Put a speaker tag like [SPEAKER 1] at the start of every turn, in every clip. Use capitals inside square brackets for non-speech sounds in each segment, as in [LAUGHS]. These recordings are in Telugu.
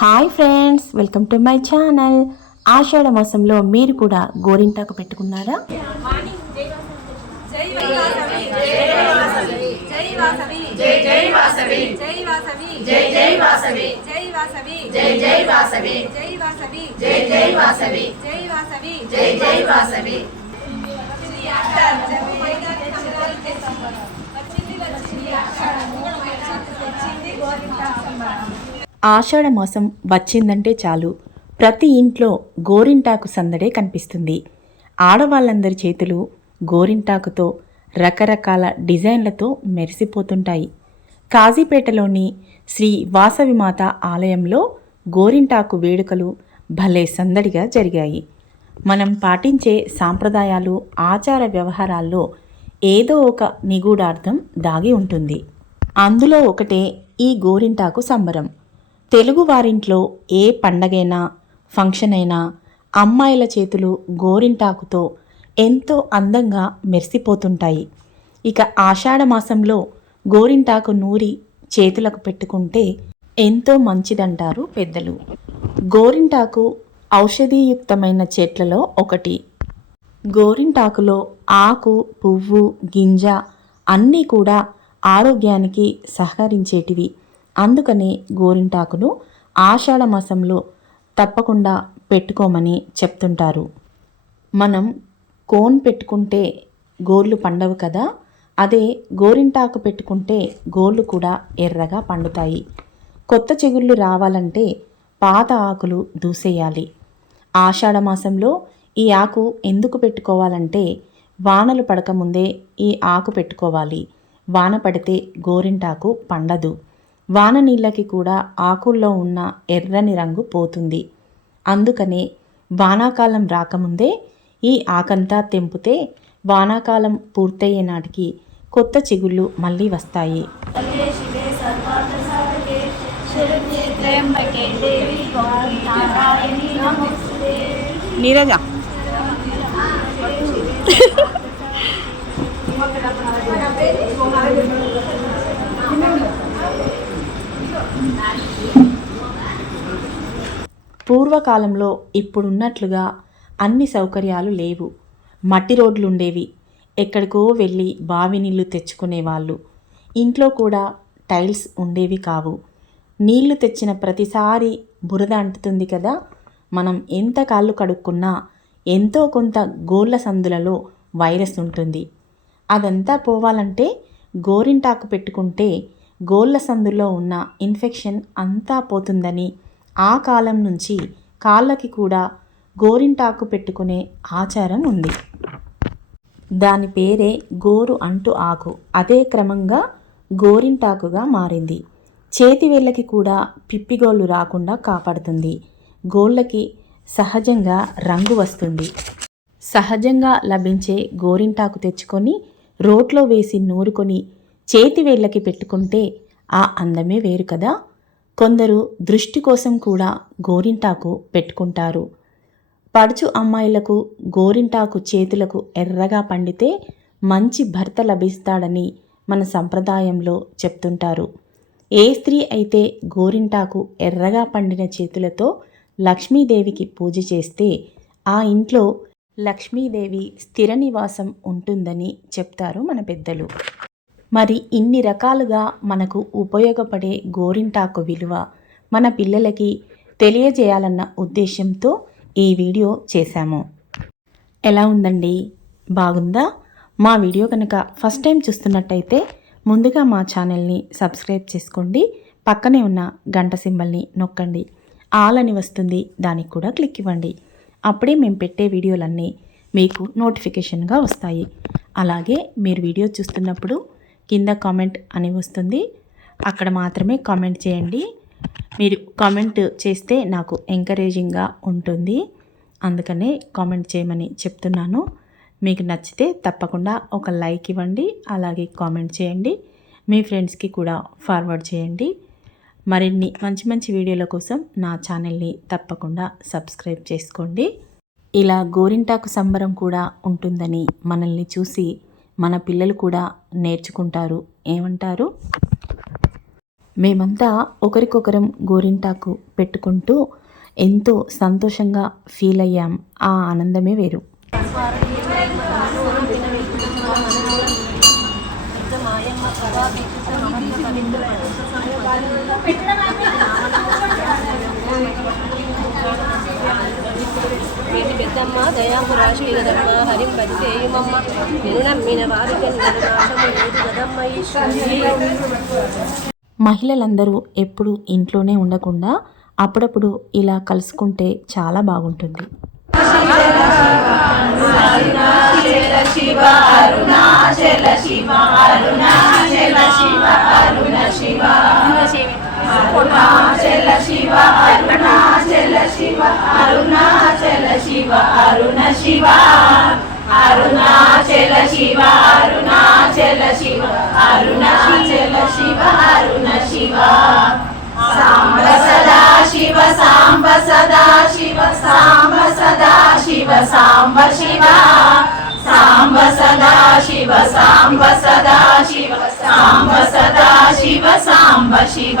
[SPEAKER 1] Hi friends welcome to my channel ఆషాఢ మాసంలో మీరు కూడా గోరింటాకు పెట్టుకున్నారా
[SPEAKER 2] జై
[SPEAKER 1] ఆషాఢమాసం వచ్చిందంటే చాలు. ప్రతి ఇంట్లో గోరింటాకు సందడే కనిపిస్తుంది. ఆడవాళ్ళందరి చేతులు గోరింటాకుతో రకరకాల డిజైన్లతో మెరిసిపోతుంటాయి. కాజీపేటలోని శ్రీ వాసవిమాత ఆలయంలో గోరింటాకు వేడుకలు భలే సందడిగా జరిగాయి. మనం పాటించే సాంప్రదాయాలు ఆచార వ్యవహారాల్లో ఏదో ఒక నిగూఢార్థం దాగి ఉంటుంది. అందులో ఒకటే ఈ గోరింటాకు సంబరం. తెలుగు వారింట్లో ఏ పండగైనా ఫంక్షన్ అయినా అమ్మాయిల చేతులు గోరింటాకుతో ఎంతో అందంగా మెరిసిపోతుంటాయి. ఇక ఆషాఢ మాసంలో గోరింటాకు నూరి చేతులకు పెట్టుకుంటే ఎంతో మంచిదంటారు పెద్దలు. గోరింటాకు ఔషధీయుక్తమైన చెట్లలో ఒకటి. గోరింటాకులో ఆకు పువ్వు గింజ అన్నీ కూడా ఆరోగ్యానికి సహకరించేటివి. అందుకనే గోరింటాకును ఆషాఢ మాసంలో తప్పకుండా పెట్టుకోమని చెప్తుంటారు. మనం కోన్ పెట్టుకుంటే గోర్లు పండవు కదా అదే గోరింటాకు పెట్టుకుంటే గోర్లు కూడా ఎర్రగా పండుతాయి. కొత్త చిగుళ్ళు రావాలంటే పాత ఆకులు దూసేయాలి. ఆషాఢ మాసంలో ఈ ఆకు ఎందుకు పెట్టుకోవాలంటే వానలు పడకముందే ఈ ఆకు పెట్టుకోవాలి. వాన పడితే గోరింటాకు పండదు. వాన నీళ్ళకి కూడా ఆకుల్లో ఉన్న ఎర్రని రంగు పోతుంది. అందుకనే వానాకాలం రాకముందే ఈ ఆకంతా తెంపితే వానాకాలం పూర్తయ్యే నాటికి కొత్త చిగుళ్ళు మళ్ళీ వస్తాయి. నీరజ పూర్వకాలంలో ఇప్పుడున్నట్లుగా అన్ని సౌకర్యాలు లేవు. మట్టి రోడ్లు ఉండేవి ఎక్కడికో వెళ్ళి బావి నీళ్ళు తెచ్చుకునేవాళ్ళు. ఇంట్లో కూడా టైల్స్ ఉండేవి కావు. నీళ్ళు తెచ్చిన ప్రతిసారి బురద అంటుతుంది కదా? మనం ఎంత కాళ్ళు కడుక్కున్నా ఎంతో కొంత గోళ్ళ సందులలో వైరస్ ఉంటుంది. అదంతా పోవాలంటే గోరింటాకు పెట్టుకుంటే గోళ్ళ సందులో ఉన్న ఇన్ఫెక్షన్ అంతా పోతుందని ఆ కాలం నుంచి కాళ్ళకి కూడా గోరింటాకు పెట్టుకునే ఆచారం ఉంది. దాని పేరే గోరు అంటు ఆకు. అదే క్రమంగా గోరింటాకుగా మారింది. చేతి వేళ్ళకి కూడా పిప్పిగోళ్ళు రాకుండా కాపాడుతుంది. గోళ్ళకి సహజంగా రంగు వస్తుంది. సహజంగా లభించే గోరింటాకు తెచ్చుకొని రోట్లో వేసి నూరుకొని చేతి వేళ్ళకి పెట్టుకుంటే ఆ అందమే వేరు కదా. కొందరు దృష్టి కోసం కూడా గోరింటాకు పెట్టుకుంటారు. పడుచు అమ్మాయిలకు గోరింటాకు చేతులకు ఎర్రగా పండితే మంచి భర్త లభిస్తాడని మన సంప్రదాయంలో చెప్తుంటారు. ఏ స్త్రీ అయితే గోరింటాకు ఎర్రగా పండిన చేతులతో లక్ష్మీదేవికి పూజ చేస్తే ఆ ఇంట్లో లక్ష్మీదేవి స్థిర నివాసం ఉంటుందని చెప్తారు మన పెద్దలు. మరి ఇన్ని రకాలుగా మనకు ఉపయోగపడే గోరింటాకు విలువ మన పిల్లలకి తెలియజేయాలన్న ఉద్దేశంతో ఈ వీడియో చేశాము. ఎలా ఉందండి? బాగుందా? మా వీడియో కనుక ఫస్ట్ టైం చూస్తున్నట్టయితే ముందుగా మా ఛానల్ని సబ్స్క్రైబ్ చేసుకోండి. పక్కనే ఉన్న గంట సింబల్ని నొక్కండి. ఆల్ అని వస్తుంది దానికి కూడా క్లిక్ ఇవ్వండి. అప్పుడే మేము పెట్టే వీడియోలన్నీ మీకు నోటిఫికేషన్గా వస్తాయి. అలాగే మీరు వీడియో చూస్తున్నప్పుడు కింద కామెంట్ అని వస్తుంది. అక్కడ మాత్రమే కామెంట్ చేయండి. మీరు కామెంట్ చేస్తే నాకు ఎంకరేజింగ్గా ఉంటుంది. అందుకనే కామెంట్ చేయమని చెప్తున్నాను. మీకు నచ్చితే తప్పకుండా ఒక లైక్ ఇవ్వండి. అలాగే కామెంట్ చేయండి. మీ ఫ్రెండ్స్కి కూడా ఫార్వర్డ్ చేయండి. మరిన్ని మంచి మంచి వీడియోల కోసం నా ఛానల్ని తప్పకుండా సబ్స్క్రైబ్ చేసుకోండి. ఇలా గోరింటాకు సంబరం కూడా ఉంటుందని మనల్ని చూసి మన పిల్లలు కూడా నేర్చుకుంటారు. ఏమంటారు? మేమంతా ఒకరికొకరం గోరింటాకు పెట్టుకుంటూ ఎంతో సంతోషంగా ఫీల్ అయ్యాం. ఆ ఆనందమే వేరు.
[SPEAKER 3] ఏమి పెద్దమ్మ హరిం బతికేయుమమ్మ నిన్ను నమ్మిన వారికి గదమ్మ
[SPEAKER 1] మహిళలందరూ ఎప్పుడు ఇంట్లోనే ఉండకుండా అప్పుడప్పుడు ఇలా కలుసుకుంటే చాలా బాగుంటుంది.
[SPEAKER 3] అరుణ
[SPEAKER 2] శివ అరుణాచల శివ అరుణాచల శివ అరుణాచల శివ అరుణ శివ.
[SPEAKER 4] సాంబ సదా శివ సాంబ సదా శివ సాంబ సదా శివ సాంబ శివ. సాంబ సదా శివ సాంబ సదా శివ సాంబ సదా శివ సాంబ శివ.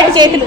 [SPEAKER 4] చూపెట్టి చేతులు.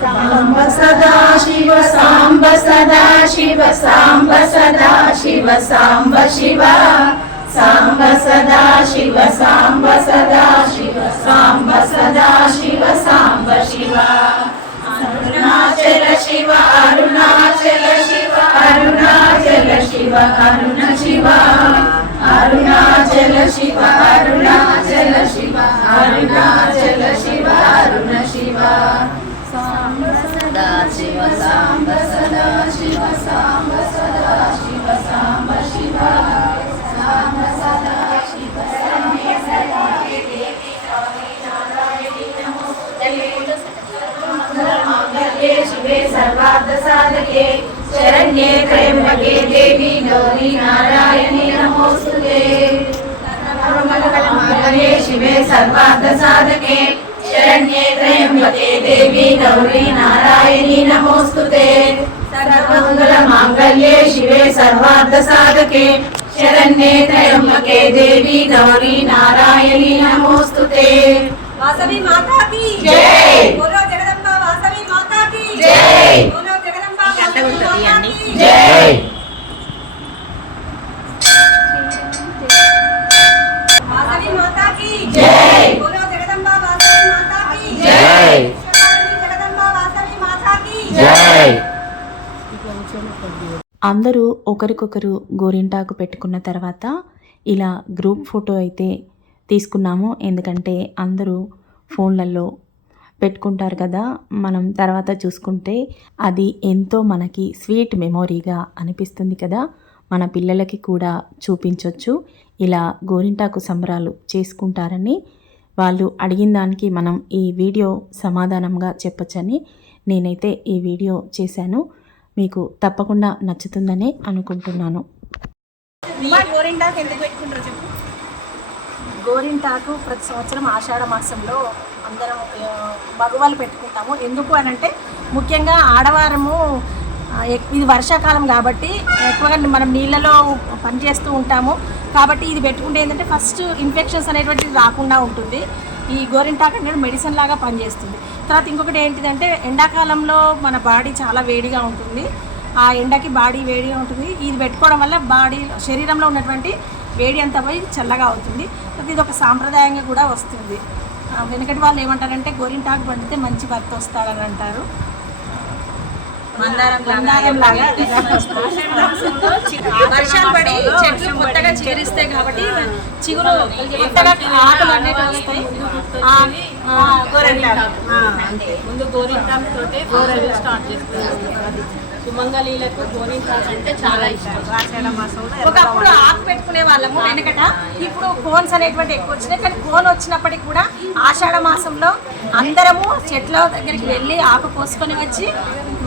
[SPEAKER 4] సాంబ సదా శివ సాంబ సదా శివ సాంబ సదా శివ సాంబ శివ. సాంబ సదా శివ సాంబ సదా శివ సాంబ సదా శివ సాంబ శివ. అరుణాచల శివ అరుణాచల శివ అరుణాచల శివ అరుణ శివ. అరుణాచల శివ అరుణాచల శివ అరుణాచల శివ అరుణ శివ. సాంబ సదా శివ సాంబ సదా శివ సాంబ శివ సాంబ సదా
[SPEAKER 2] శివ शरण्ये त्र्यम्बके
[SPEAKER 4] देवी
[SPEAKER 2] गौरी नारायणी नमोऽस्तुते सर्वमङ्गलमाङ्गल्ये शिवे
[SPEAKER 4] सर्वार्थसाधके
[SPEAKER 2] शरण्ये त्र्यम्बके देवी गौरी नारायणी
[SPEAKER 4] नमोऽस्तुते
[SPEAKER 2] वासवी माता की
[SPEAKER 4] जय
[SPEAKER 2] बोलो जगदम्बा वासवी माता की
[SPEAKER 4] जय
[SPEAKER 2] बोलो जगदम्बा वासवी माता की
[SPEAKER 4] जय
[SPEAKER 1] అందరూ ఒకరికొకరు గోరింటాకు పెట్టుకున్న తర్వాత ఇలా గ్రూప్ ఫోటో అయితే తీసుకున్నాము. ఎందుకంటే అందరూ ఫోన్లలో పెట్టుకుంటారు కదా. మనం తర్వాత చూసుకుంటే అది ఎంతో మనకి స్వీట్ మెమొరీగా అనిపిస్తుంది కదా. మన పిల్లలకి కూడా చూపించవచ్చు ఇలా గోరింటాకు సంబరాలు చేసుకుంటారని వాళ్ళు అడిగిన దానికి మనం ఈ వీడియో సమాధానంగా చెప్పొచ్చని నేనైతే ఈ వీడియో చేశాను. మీకు తప్పకుండా నచ్చుతుందని అనుకుంటున్నాను.
[SPEAKER 3] గోరింటాకు ఎందుకు పెట్టుకుంటారు చెప్పు? గోరింటాకు ప్రతి సంవత్సరం ఆషాఢ మాసంలో అందరం మగవాళ్ళు పెట్టుకుంటాము. ఎందుకు అని అంటే ముఖ్యంగా ఆడవారము ఇది వర్షాకాలం కాబట్టి ఎక్కువగా మనం నీళ్ళలో పనిచేస్తూ ఉంటాము. కాబట్టి ఇది పెట్టుకుంటే ఏంటంటే ఫస్ట్ ఇన్ఫెక్షన్స్ అనేటువంటిది రాకుండా ఉంటుంది. ఈ గోరింటాకు అనేది మెడిసిన్ లాగా పనిచేస్తుంది. తర్వాత ఇంకొకటి ఏంటిదంటే ఎండాకాలంలో మన బాడీ చాలా వేడిగా ఉంటుంది. ఆ ఎండకి బాడీ వేడిగా ఉంటుంది. ఇది పెట్టుకోవడం వల్ల బాడీ శరీరంలో ఉన్నటువంటి వేడి అంతా పోయి చల్లగా అవుతుంది. ఇది ఒక సాంప్రదాయంగా కూడా వస్తుంది. వెనకటి వాళ్ళు ఏమంటారంటే గోరింటాకు పండితే మంచి భర్త వస్తాడని అంటారు. మందారం లాగా [LAUGHS] వర్షాలు పడి చెట్లు కొత్తగా చిగురిస్తాయి కాబట్టి చిగురు అనేవి
[SPEAKER 5] ముందు గోరింటాకు. తోటే పూజలు స్టార్ట్ చేస్తారు. సుమంగళీలకు గోరింటాకు అంటే చాలా ఇష్టం.
[SPEAKER 3] ఒకప్పుడు ఆకు పెట్టుకునే వాళ్ళము వెనకట. ఇప్పుడు కోన్స్ అనేటువంటి ఎక్కువ వచ్చినాయి. కానీ కోన్ వచ్చినప్పటికి కూడా ఆషాఢ మాసంలో అందరము చెట్ల దగ్గరికి వెళ్ళి ఆకు కోసుకొని వచ్చి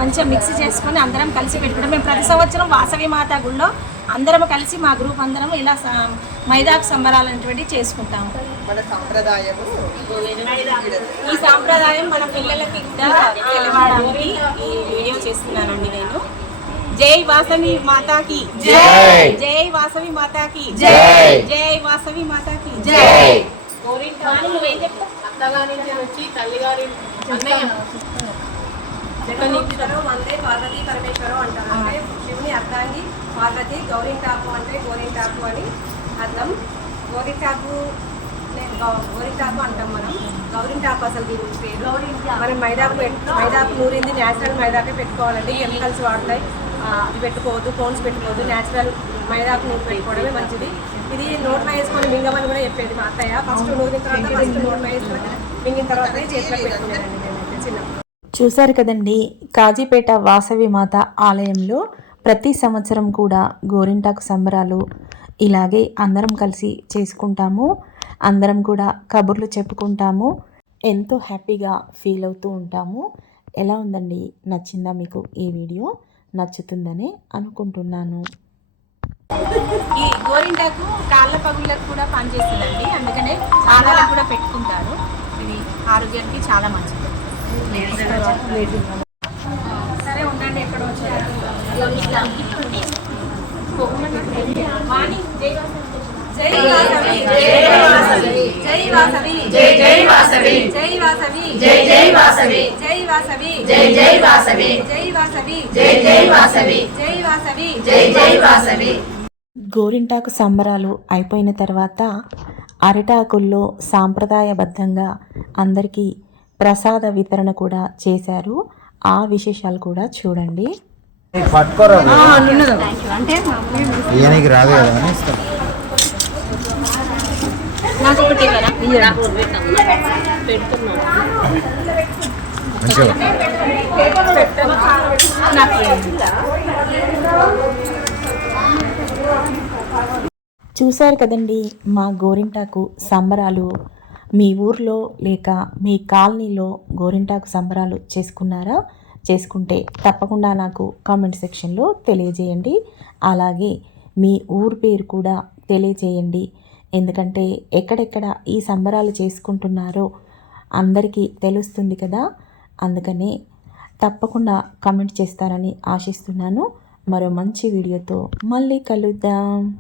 [SPEAKER 3] మంచిగా మిక్స్ చేసుకొని అందరం కలిసి పెట్టుకుంటాం. మేము ప్రతి సంవత్సరం వాసవి మాత గుళ్ళో అందరం కలిసి మా గ్రూప్ అందరం ఇలా మైదాకు సంబరాలు అనేటువంటివి చేసుకుంటాము ఈ సాంప్రదాయం మన పిల్లలకి కూడా తెలవడానికి ఈ వీడియో చేస్తున్నానండి నేను. జై వాసవి మాతాకి.
[SPEAKER 4] జై.
[SPEAKER 3] జై వాసవి మాతాకి.
[SPEAKER 4] జై.
[SPEAKER 3] జై వాసవి మాతాకి.
[SPEAKER 4] జై.
[SPEAKER 3] నువ్వేం చెప్తావు?
[SPEAKER 5] అత్తగారి నుంచి వచ్చి తల్లిగారి అన్నయ్య
[SPEAKER 2] వందే పార్వతీ పరమేశ్వరం అంటారు. పార్వతి గౌరింటాకు అంటే గోరింటాకు అని అర్థం. గోరింటాకు నేను గోరింటాకు అంటాం మనం. గౌరింటాకు అసలు దీని పేరు. మనం మైదాకు పెట్టు మైదాకు నూరింది న్యాచురల్ మైదాకే పెట్టుకోవాలండి. కెమికల్స్ వాడతాయి. అది పెట్టుకోవద్దు కోన్స్ పెట్టుకోవద్దు. న్యాచురల్ మైదాకు నూరు పెట్టుకోవడమే మంచిది. ఇది నోట్లో వేసుకొని మింగమని కూడా చెప్పేది మా అత్తయ్య. ఫస్ట్ నూరిన తర్వాత ఫస్ట్ నోట్లో వేసుకొని మింగిన తర్వాత చేతిలో పెట్టుకునేదండి నేనైతే చిన్నప్పుడు.
[SPEAKER 1] చూశారు కదండి కాజీపేట వాసవి మాత ఆలయంలో ప్రతి సంవత్సరం కూడా గోరింటాకు సంబరాలు ఇలాగే అందరం కలిసి చేసుకుంటాము. అందరం కూడా కబుర్లు చెప్పుకుంటాము. ఎంతో హ్యాపీగా ఫీల్ అవుతూ ఉంటాము. ఎలా ఉందండి? నచ్చిందా మీకు ఈ వీడియో? నచ్చుతుందని అనుకుంటున్నాను.
[SPEAKER 3] ఈ గోరింటాకు కాళ్ళ పగుళ్ళకు కూడా పనిచేస్తుందండి. అందుకనే చాలా కూడా పెట్టుకుంటారు. ఇది ఆరోగ్యానికి చాలా మంచిది. సరే ఉండండి ఎక్కడ వచ్చారు?
[SPEAKER 1] గోరింటాకు సంబరాలు అయిపోయిన తర్వాత అరిటాకుల్లో సాంప్రదాయబద్ధంగా అందరికీ ప్రసాద వితరణ కూడా చేశారు. ఆ విశేషాలు కూడా చూడండి.
[SPEAKER 6] పట్టుకోరా. ఈయనకి రాదు కదా అని మంచిగా
[SPEAKER 1] చూశారు కదండి మా గోరింటాకు సంబరాలు. మీ ఊర్లో లేక మీ కాలనీలో గోరింటాకు సంబరాలు చేసుకున్నారా? చేసుకుంటే తప్పకుండా నాకు కామెంట్ సెక్షన్లో తెలియజేయండి. అలాగే మీ ఊరు పేరు కూడా తెలియజేయండి. ఎందుకంటే ఎక్కడెక్కడ ఈ సంబరాలు చేసుకుంటున్నారో అందరికీ తెలుస్తుంది కదా. అందుకనే తప్పకుండా కామెంట్ చేస్తారని ఆశిస్తున్నాను. మరో మంచి వీడియోతో మళ్ళీ కలుద్దాం.